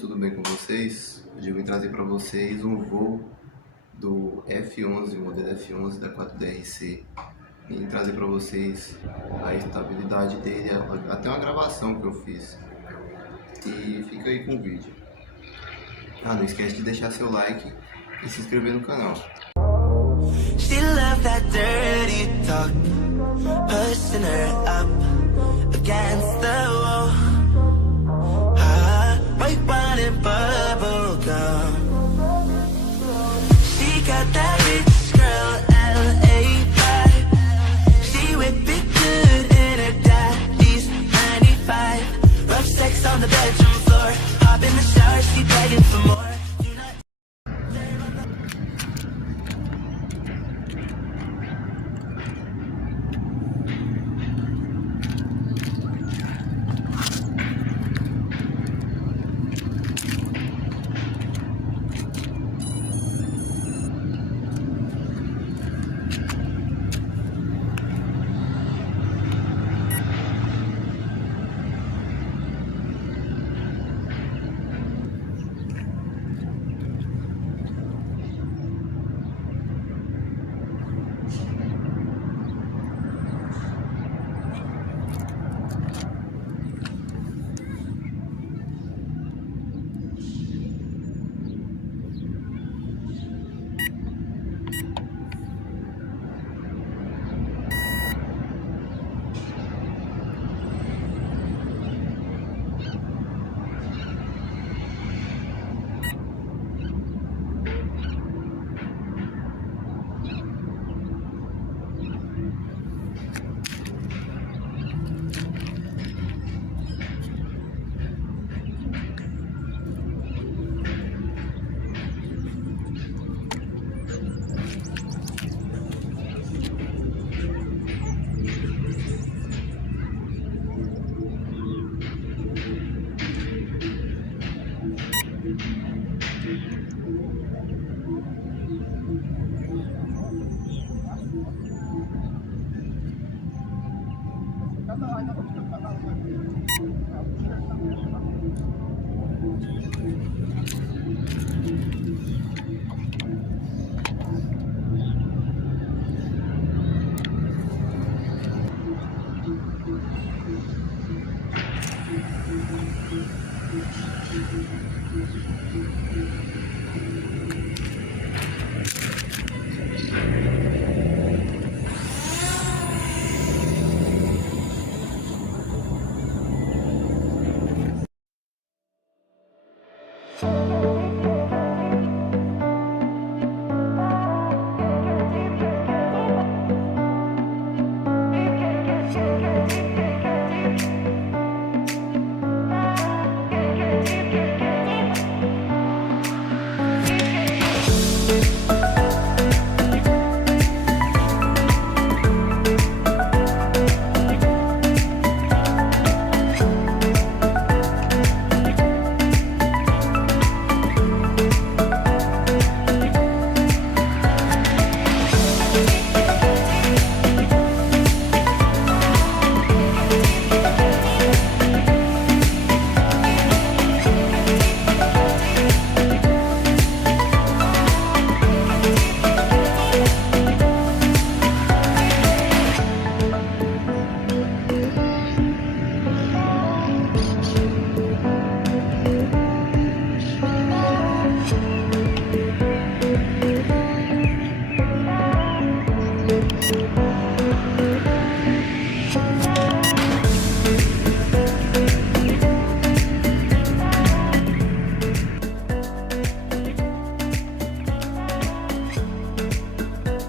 tudo bem com vocês? Hoje eu vim trazer para vocês um voo do F11, modelo F11 da 4DRC. Vim trazer para vocês a estabilidade dele, até uma gravação que eu fiz. E fica aí com o vídeo. Não esquece de deixar seu like e se inscrever no canal. She loved that dirty talk, pushing her up against the wall.